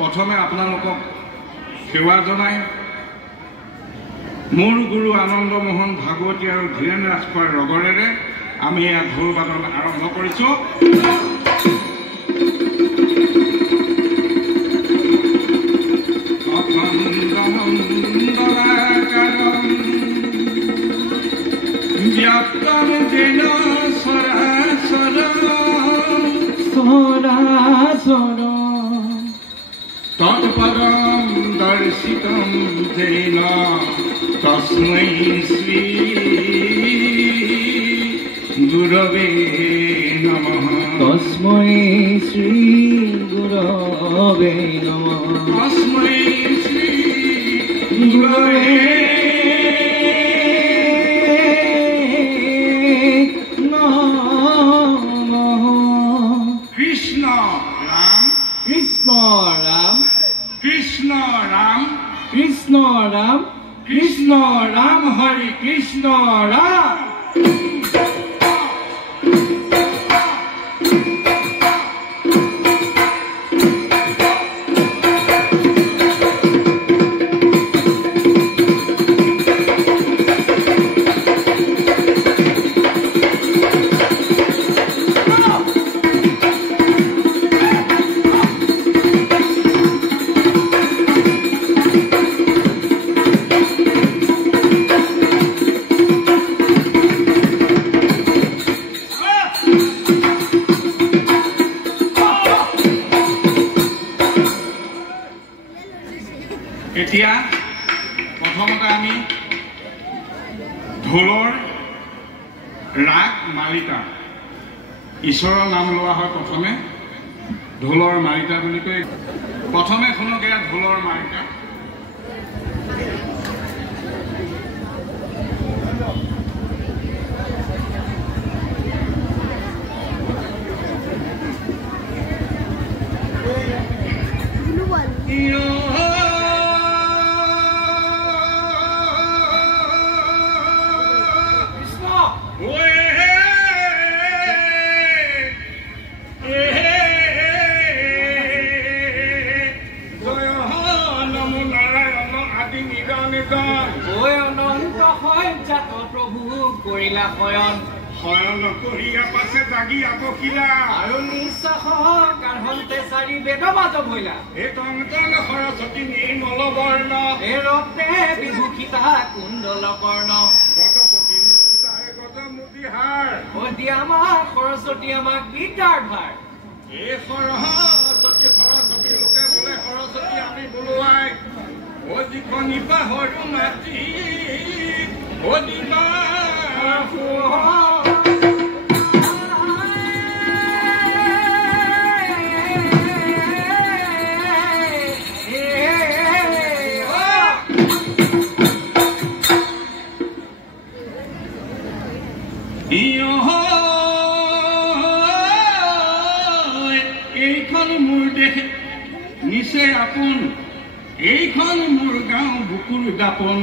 প্ৰথমে আপোনালোকক সেৱা জনাই মোৰ গুৰু আনন্দ মোহন ভাগৱতী আৰু ধীৰেন ৰাজখোৱাৰ ৰগৰেৰে আমি এই ঢোল বাদন আৰম্ভ কৰিছোঁ। तत्पदं दर्शितं तेन तस्मै श्री गुरवे नमः। तस्मै श्री गुरवे नमः। तस्मै श्री गुरवे नमः। कृष्ण राम कृष्ण राम कृष्ण राम कृष्ण राम कृष्ण राम हरि कृष्ण राम। এতিয়া প্ৰথমতে আমি ঢোলৰ ৰাগ মালিতা ঈশ্বৰৰ নাম লোৱা হয়। প্ৰথমে ঢোলৰ মালিতা বুলি কয়। প্ৰথমে শুনক এয়া ঢোলৰ মালিতা। শয়ন কৰিয়া পাছে জাগি আপকিলা আৰু নিঃশ্বাস কাঢ়ন্তে চাৰি বেদ মাজ ভৈলা। হে টংটং সৰস্বতী নিৰ্মল বৰ্ণ হে ৰত্নে বিভূষিতা কুণ্ডল কৰ্ণ গজপতি মুক্তাহে গজমুতি হাৰ অ দিয়া আমাক সৰস্বতী আমাক বিদ্যাৰ ভাৰ। হে সৰস্বতী সৰস্বতী লোকে বোলে সৰস্বতী আমি বোলোৱাই অ যিখন নিপা হৰু মাটি অ দিবা এইখন মোৰ দেশ নিচে আপোন এইখন মোৰ গাঁও বুকুৰ দাপন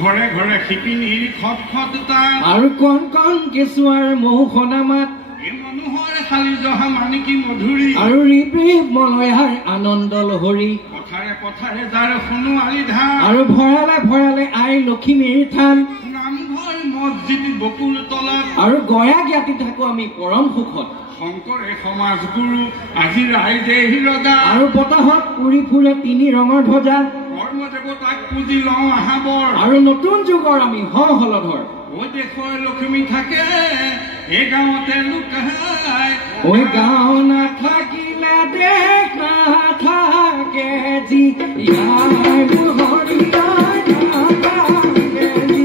ঘৰে ঘৰে শিপিনীৰ খট খট তাত আৰু কণ কণ কেঁচুৱাৰ মৌসনা মাত এই মানুহৰ শালি জহা মানিকী মধুৰী আৰু ৰিপ ৰিপ মলয়াৰ আনন্দ লহৰী পথাৰে পথাৰে যাৰ শুনো আলি ধান আৰু ভৰালে ভৰালে আই লখিমীৰ থান নামঘৰ মছজিদ বকুল তলত আৰু গয়া জ্ঞাতি থাকো আমি পৰম সুখত শংকৰে সমাজ গুৰু আজি ৰাইজে হিৰজা আৰু বতাহত উৰি ফুৰে তিনি ৰঙৰ ধ্বজা কৰ্ম দেৱতাক পুজি লওঁ আহাবৰ আৰু নতুন যুগৰ আমি হলধৰ ঐ দেশৰ লক্ষ্মী থাকে এই গাঁৱতে লুকাই ঐ গাঁও নাথাকিলে দেশ নাথাকে যি ইয়াৰ হৰিয়াৰ নাথাকে যি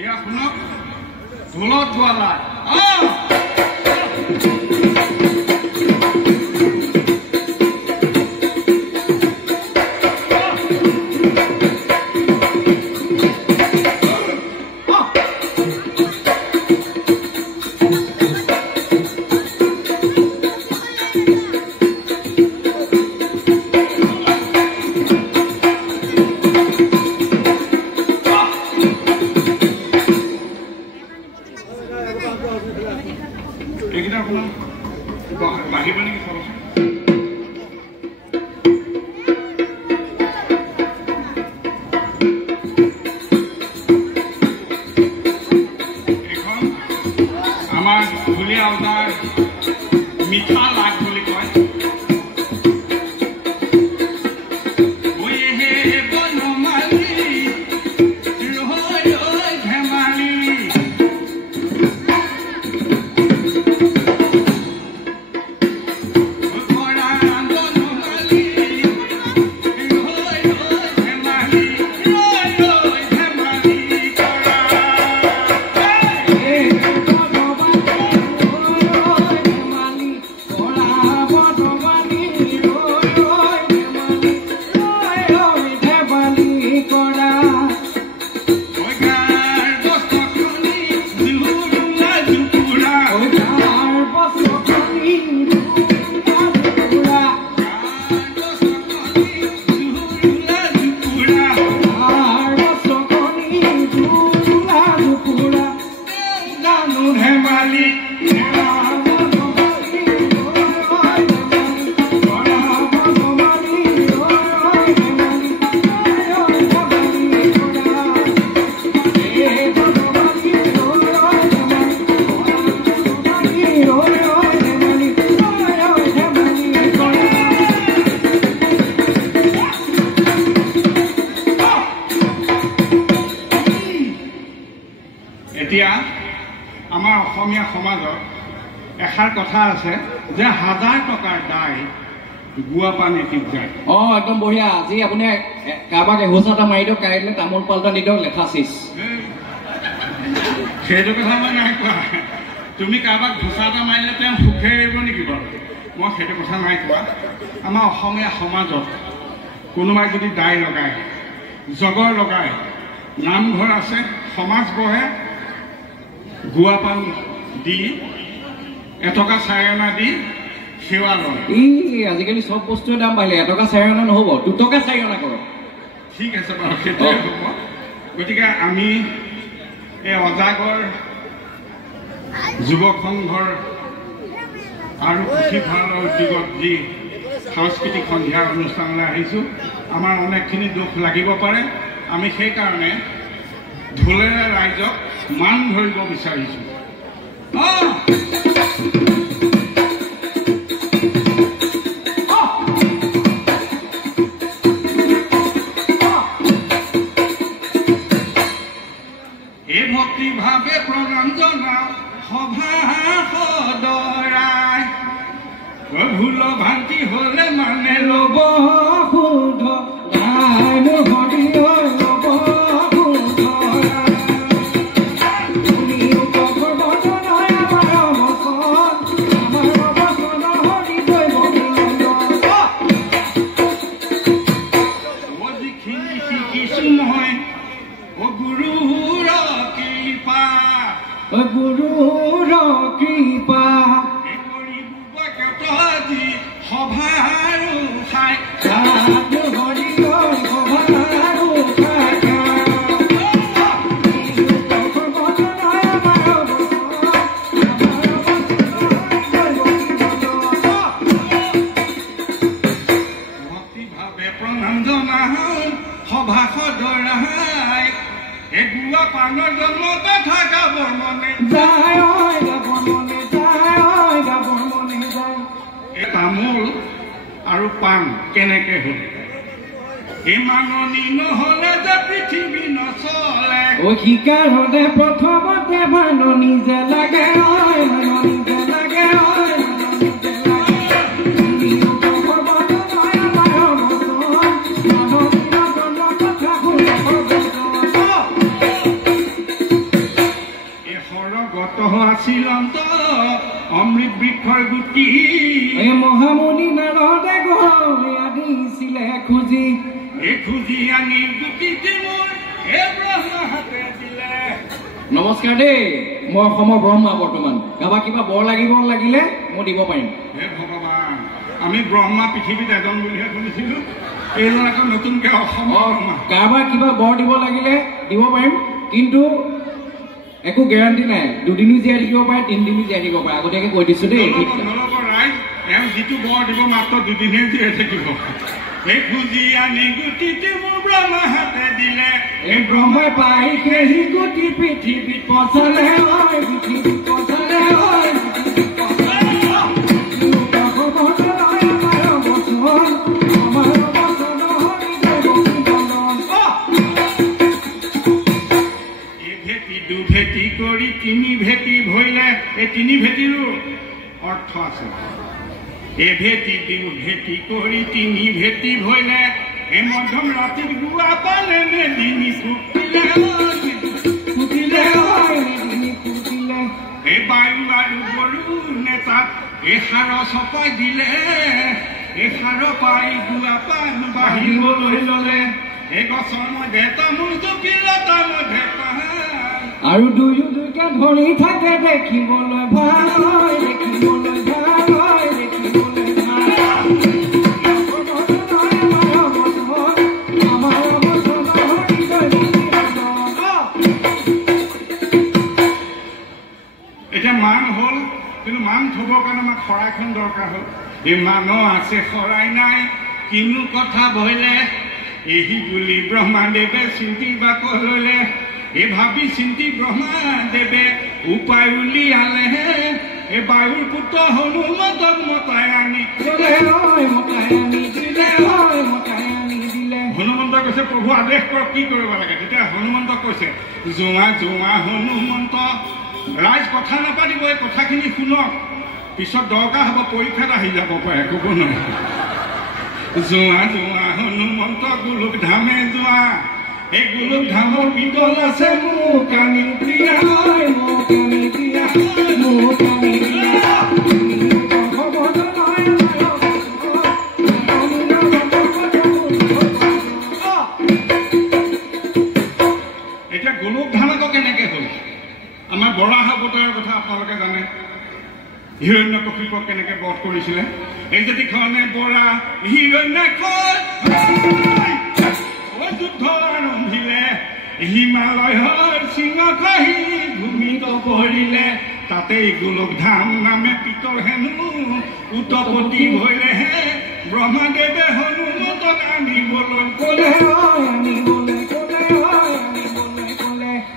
এয়া শুনক ঢোলত গোৱালা এতিয়া আমাৰ অসমীয়া সমাজত এষাৰ কথা আছে যে 1000 টকাৰ দায় গুৱা পানী টিপ যায়। একদম বঢ়িয়া। আজি আপুনি কাৰোবাক এহোচা এটা মাৰি দিয়ক, কাইলৈ তামোল পাল্টা নিদিয়ক, লেখা চিজ। সেইটো কথা মই নাই কোৱা। তুমি কাৰোবাক ঘোচা এটা মাৰিলে তেওঁ সুখে এৰিব নেকি বাৰু? মই সেইটো কথা নাই কোৱা। আমাৰ অসমীয়া সমাজত কোনোবাই যদি দায় লগায়, জগৰ লগায়, নামঘৰ আছে, সমাজ বহে, গুৱা পানী দি এটকা 4 অনা দি সেৱা লয়। আজিকালি চব বস্তুৰ দাম বাঢ়িলে, 1 টকা 4 অনা নহ'ব, 2 টকা 4 অনা কৰক। ঠিক আছে বাৰু, সেইটোৱে হ'ব। গতিকে আমি এই অজাগৰ যুৱক সংঘৰ আৰু পুথিভঁৰালৰ উদ্যোগত যি সাংস্কৃতিক সন্ধিয়াৰ অনুষ্ঠানলৈ আহিছোঁ, আমাৰ অনেকখিনি দুখ লাগিব পাৰে। আমি সেইকাৰণে ঢোলেৰে ৰাইজক মান ধৰিব বিচাৰিছোঁ। এই ভক্তিভাৱে প্ৰণাম জনাওঁ সভা সদৰাই, ভুল ভান্তি হ'লে মানে ল'ব শুদ্ধ গুৰুৰ কৃপা সভাৰ খাই ভক্তিভাৱে প্ৰণাম জনাওঁ সভা সদৰাই, এই গুৱা পানৰ জন্মতে থাকা বৰ্মনে যায়। তামোল আৰু পাণ কেনেকে হ'ল? এই মাননি নহ'লে যে পৃথিৱী নচলে। শিকাৰ হ'লে প্ৰথমতে মাননি যে লাগে, আছিল অমৃত বৃক্ষৰ গুটি, মহামুনি নাৰদে দিছিলে খুজি, এই খুজি আনি গুটি মোৰ এই ব্ৰহ্মা হাতে দিলে। নমস্কাৰ দেই, মই অসমৰ ব্ৰহ্মা। বৰ্তমান কাৰোবাক কিবা বৰ লাগিলে মই দিব পাৰিম। হে ভগৱান, আমি ব্ৰহ্মা পৃথিৱীত এজন বুলিহে শুনিছিলোঁ, এইজন আকৌ নতুনকৈ অসমৰ ব্ৰহ্মা। কাৰোবাক কিবা বৰ দিব লাগিলে দিব পাৰিম, কিন্তু একো গেৰাণ্টি নাই। 2 দিনো জীয়াই থাকিব পাৰে, 3 দিনো জীয়াই থাকিব পাৰে। আগতীয়াকৈ কৈ দিছোঁ দেই। নল'ব ৰাইজ, এওঁ যিটো বৰ দিব মাত্ৰ 2 দিনহে জীয়াই থাকিব। এই খুজি আনি গুটিটো মোৰ ব্ৰহ্মা হাতে দিলে, এই ব্ৰহ্মাই পাই সেই গুটি পৃথিৱীত পচালে, ভেটি কৰি 3 ভেটি ভৰিলে। এই 3 ভেটিৰো অৰ্থ আছে। এই ভেটি ভেটি কৰি 3 ভেটি ভৰিলে, এই মধ্যম ৰাতিৰ গুৱা পালে মেদিনী ফুটিলে, এই বায়ু আৰু গৰু নেতাত এই সাৰ চপাই দিলে, এই সাৰ পাই গুৱা পাণ বাঢ়িবলৈ ল'লে, এই গছৰ মধ্যে তামোল জপিলে, তাৰ মধ্যে পাণ আৰু দুয়োকে ধৰি থাকে, দেখিবলৈ ভাল হয়, দেখিবলৈ ভাল হয়, দেখিবলৈ ভাল। এতিয়া মান হ'ল কৰিবৰ কাৰণে আমাক শৰাইখন দৰকাৰ হ'ল এই মানুহ আছে শৰাই নাই কিনো কথা বহিলে এহি বুলি ব্ৰহ্মাদেৱে চিন্তি বাক ল'লে এই ভাবি চিন্তি ব্ৰহ্মাদেৱে উপায় উলিয়ালেহে এই বায়ুৰ পুত্ৰ হনুমন্তক মতাই আনি হনুমন্ত কৈছে প্ৰভু আদেশ কৰক কি কৰিব লাগে তেতিয়া হনুমন্তক কৈছে জোঁৱা জোঁৱা হনুমন্ত ৰাইজ কথা নাপাতিব এই কথাখিনি শুনক পিছত দৰকাৰ হ'ব পৰীক্ষাত আহি যাব পাৰে ক'ব নোৱাৰে জোঁৱা জোঁৱা হনুমন্ত গোলোক ধামে যোৱা এই গোলোক ধামৰ পিতল আছে মোক আনি প্ৰিয়া এতিয়া গোলোক ধাম আকৌ কেনেকে হ'ল আমাৰ বৰাহ অৱতাৰৰ কথা আপোনালোকে জানে হিৰণ্যকশিপুক কেনেকে বধ কৰিছিলে এই যদিখনে বৰা হিৰণ্যাক্ষৰ যুদ্ধ আৰম্ভিলে হিমালয়ৰ সিংহ খহি ভূমিত পৰিলে তাতেই গোলোক ধাম নামে পিতৰ হেনো উৎপত্তি হৈলেহে ব্ৰহ্মাদেৱে হনুমন্তক আনিবলৈ ক'লে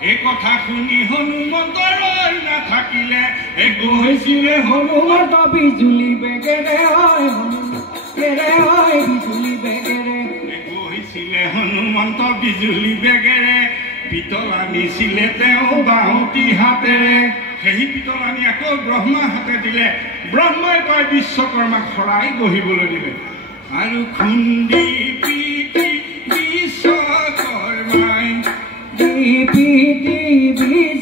এই কথা শুনি হনুমন্তৰ নাথাকিলে গৈছিলে হনুমন্ত বিজুলী বেগেৰে বিজুলী বেগেৰে গৈছিলে হনুমন্ত বিজুলী বেগেৰে পিতল আনিছিলে তেওঁ বাহুতি হাতেৰে সেই পিতল আনি আকৌ ব্ৰহ্মা হাতে দিলে ব্ৰহ্মাই পাই বিশ্বকৰ্মাক শৰাই গঢ়িবলৈ দিলে আৰু খুন্দি পিটি বিশ্বকৰ্মাই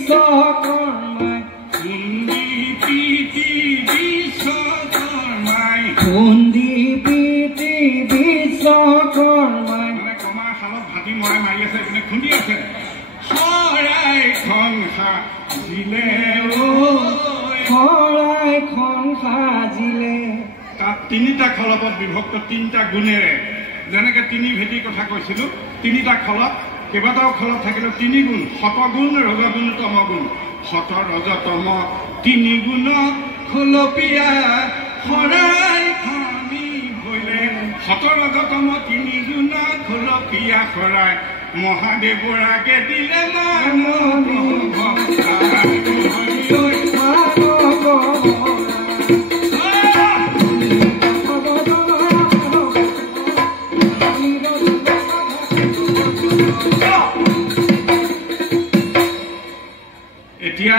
বিশ্বকৰ্মাই খুন্দি পিটি বিশ্বকৰ্মাই খুন্দি পিটি বিশ্বকৰ্মাই মানে কমাৰ শালত ভাটি মৰাই মাৰি আছে এইপিনে খুন্দি আছে শৰাইখন সাজিলে শৰাইখন সাজিলে তাত তিনিটা খলপত বিভক্ত তিনিটা গুণেৰে যেনেকে তিনি ভেটিৰ কথা কৈছিলো তিনিটা খলত কেইবাটাও খলত থাকিলে তিনি গুণ শতগুণ ৰজগুণ তমগুণ শত ৰজতম তিনি গুণ খলপীয়া শৰাইখনি ভৈলে শত ৰজতম তিনি গুণ খলপীয়া শৰাই মহাদেৱৰ আগে দিলে এতিয়া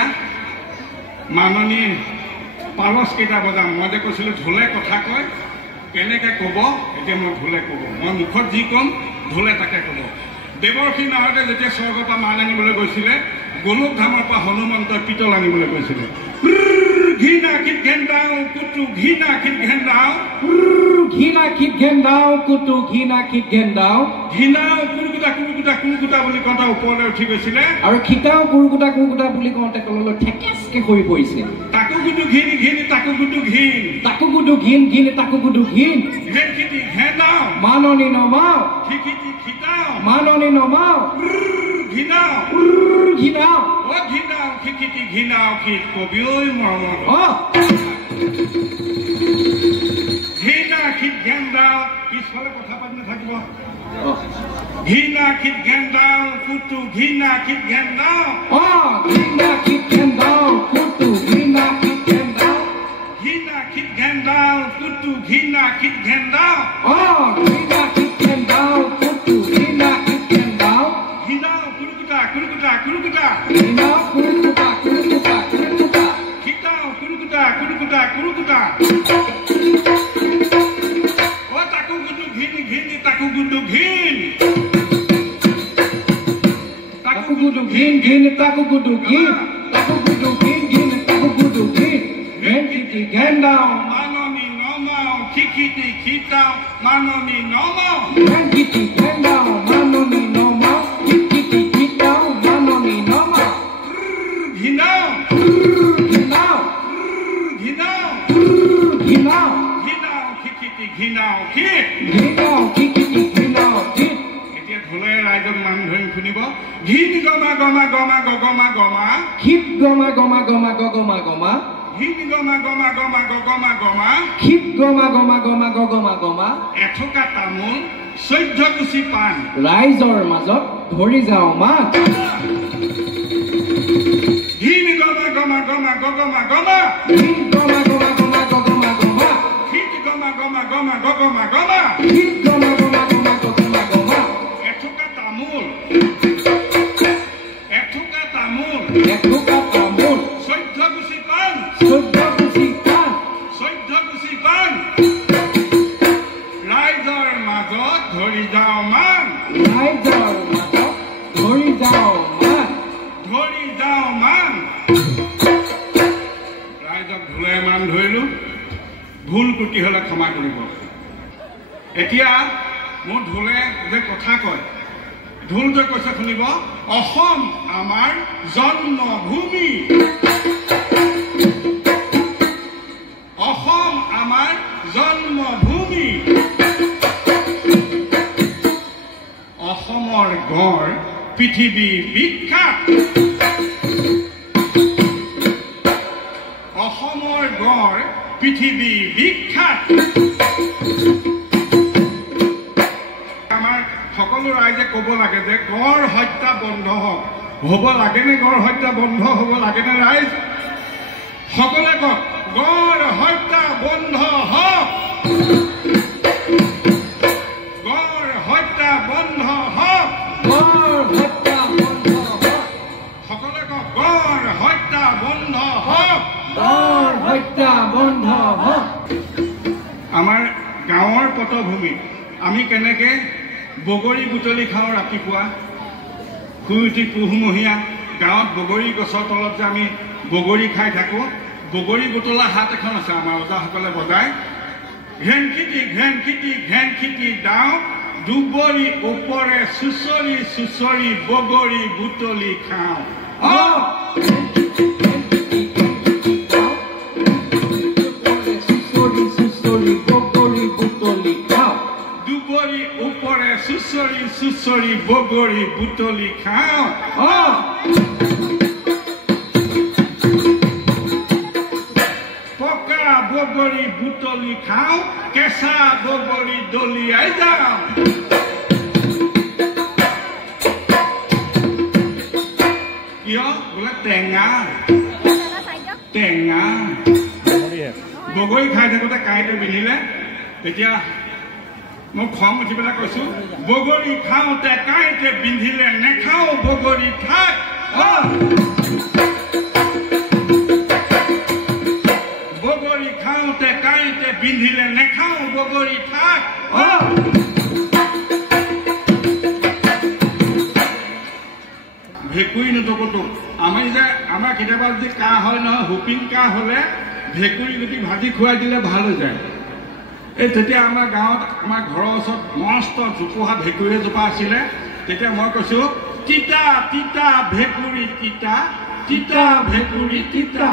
মাননী পালচ কেইটা বজাম মই যে কৈছিলো ঢোলে কথা কয় কেনেকে ক'ব এতিয়া মই ঢোলে ক'ব মই মুখত যি ক'ম ঢোলে তাকে ক'ব দেৱৰ্ষি নাৰদে যেতিয়া স্বৰ্গৰ পৰা মান আনিবলৈ গৈছিলে গোলোক ধামৰ পৰা হনুমন্তই পিতল আনিবলৈ গৈছিলে ঘিনাখিত ঘেন্দাও কুটু ঘিনাখিত ঘেন্দাও ঘিনাখিত ঘেন্দাও কুটু ঘিনাখিত ঘেন্দাও ঘিনাও কুৰুকুটা কুৰুকুটা কুৰুকুটা বুলি কওঁতে ওপৰলৈ উঠি গৈছিলে আৰু খিতাও কুৰুকুটা কুৰুকুটা বুলি কওঁতে তললৈ ঠেকেচকে হৈ পৰিছে তাকো গুটু ঘিন ঘিন তাকো গুটু ঘিন তাকো গুটু ঘিন ঘিন তাকো গুটু ঘিন ঘেনখিতি ঘেন্দাও মাননি নমাও খিখিতি খিতাও মাননি নমাও ঘিনাও ঘিনাও ও ঘিনাও খিখিতি ঘিনাও খিত কবি ঐ মৰমৰ ঘিনাখিত ঘেন্দাও পিছফালে কথা পাতি নাথাকিব ঘিনাখিত ঘেন্দাও কুটু ঘিনাখিত ঘেন্দাও ঘিনাখিত ঘেন্দাও কুটু ঘিনাখিত ঘেন্দাও ঘিনাখিত ঘেন্দাও কুটু ঘিনাখিত ঘেন্দাও ঘিনাখিত ঘেন্দাও কুটু ঘিনাখিত ঘেন্দাও ঘিনাও কুৰুকুটা কুৰুকুটা কুৰুকুটা ঘিনাও কুৰুকুটা কুৰুকুটা কুৰুকুটা খিতাও কুৰুকুটা কুৰুকুটা কুৰুকুটা ও তাকো গুটু ঘিন ঘিন তাকো গুটু ঘিন তাকো গুটু ঘিন ঘিন তাকো গুটু ঘিন তাকো গুটু ঘিন ঘিন তাকো গুটু ঘিন ঘেনখিতি ঘেন্দাও মাননি নমাও খিখিতি খিতাও মাননি নমাও ঘেনখিতি ঘেন্দাও মাননি নমাও খিখিতি খিতাও মাননি নমাও ঘিনাও ঘিনাও ঘিনাও ঘিনাও ঘিনাও খিখিতি ঘিনাও খিত ঘিনাও খিখিতি ঘিনাও খিত এতিয়া ঢোলে ৰাইজক মান ধৰি শুনিব ঘিন গমা গমা গমা গমা গমা খিত গমা গমা গমা গমা গমা হিম গমা গমা গমা গমা গমা শীত গমা গমা গমা গমা গমা এথকা তামোল 14 কুচি পাণ ৰাইজৰ মাজত ধৰি যাওঁ মাত হিম গমা গমা গমা গমা গমা শীত গমা গমা গমা গমা গমা শীত গমা গমা গমা গমা গমা শীত গমা গমা গমা গমা গমা এথকা তামোল এথকা তামোল 14 কুচি পাণ 14 কুচি পাণ 14 কুচি পাণ ৰাইজৰ মাজত ধৰি যাওঁ মান ৰাইজৰ মাজত ধৰি যাওঁ মাত ধৰি যাওঁ মান ৰাইজক ধুলাই মান ধৰিলো ভুল ত্ৰুটি হ'লে ক্ষমা কৰিব এতিয়া মোৰ ঢোলে যে কথা কয় ঢোলটোৱে কৈছে শুনিব অসম আমাৰ জন্মভূমি অসম আমাৰ জন্মভূমি অসমৰ গড় পৃথিৱী বিখ্যাত অসমৰ গড় পৃথিৱী বিখ্যাত আমাৰ সকলো ৰাইজে ক'ব লাগে যে গড় হত্যা বন্ধ হ'ব লাগেনে গড় হত্যা বন্ধ হ'ব লাগেনে ৰাইজ সকলোৱে কওক গড় হত্যা বন্ধ হওক গড় হত্যা বন্ধ হওক গড় হত্যা বন্ধ হওক সকলোৱে কওক গড় হত্যা বন্ধ হওক গড় হত্যা বন্ধ হওক আমাৰ গাঁৱৰ পটভূমিত আমি কেনেকৈ বগৰী বুটলি খাওঁ ৰাতিপুৱা শুই উঠি পুহমহীয়া গাঁৱত বগৰী গছৰ তলত যে আমি বগৰী খাই থাকোঁ বগৰী বুটলা হাত এখন আছে আমাৰ ওজাসকলে বজায় ঘেন খিটি দাওঁ দুবৰি ওপৰে চুচৰি চুচৰি বগৰী বুটলি খাওঁ দুবৰি ওপৰে চুচৰি চুচৰি বগৰী বুটলি খাওঁ পকা বগৰী বুটলি খাওঁ কেঁচা বগৰী দলিয়াই যাওঁ কিয় বোলে টেঙা টেঙা বগৰী খাই থাকোঁতে কাঁইটো পিন্ধিলে তেতিয়া মই খং উঠি পেলাই কৈছো বগৰী খাওঁতে কাঁইতে পিন্ধিলে নেখাওঁ বগৰী থাক বগৰী খাওঁতে কাঁইতে পিন্ধিলে নেখাওঁ বগৰী থাক ভেকুৰী নুটকটো আমি যে আমাৰ কেতিয়াবা যদি কাহ হয় নহয় হুপিং কাহ হ'লে ভেকুৰী গুটি ভাজি খুৱাই দিলে ভাল হৈ যায় এই তেতিয়া আমাৰ গাঁৱত আমাৰ ঘৰৰ ওচৰত মস্ত জোপোহা ভেকুৰী এজোপা আছিলে তেতিয়া মই কৈছোঁ তিতা তিতা ভেকুৰী তিতা তিতা ভেকুৰী তিতা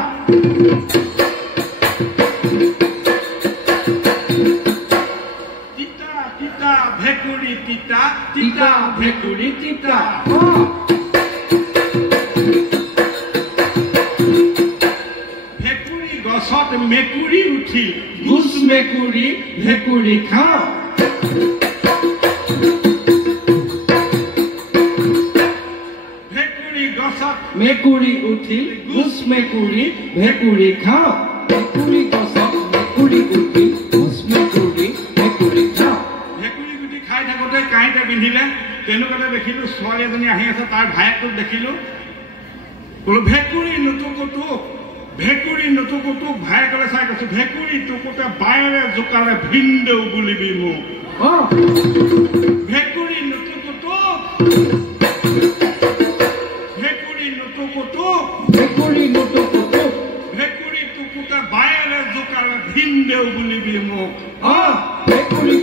তিতা তিতা ভেকুৰী তিতা তিতা ভেকুৰী তিতা ভেকুৰী গছত মেকুৰী উঠি গোচ মেকুৰী ভেকুৰী খাওঁ ভেকুৰী গছত মেকুৰী উঠিল গোচ মেকুৰী ভেকুৰী খাওঁ মেকুৰী গছত মেকুৰী উঠিল গোচ মেকুৰী ভেকুৰী খাওঁ ভেকুৰী গুটি খাই থাকোঁতে কাঁইতে পিন্ধিলে তেনেকুৱাতে দেখিলোঁ ছোৱালী এজনী আহি আছে তাৰ ভায়েকটোক দেখিলোঁ বোলো ভেকুৰী নুটুকুটুক ভায়েকলে চাই কৈছোঁ ভেকুৰী টুকুতে বায়েৰে জোকালে ভিনদেউ বুলিবি মোক ভেকুৰী নুটুকুটুক ভেকুৰী টুকুতে বায়েৰে জোকালে ভিনদেউ বুলিবি মোক ভেকুৰী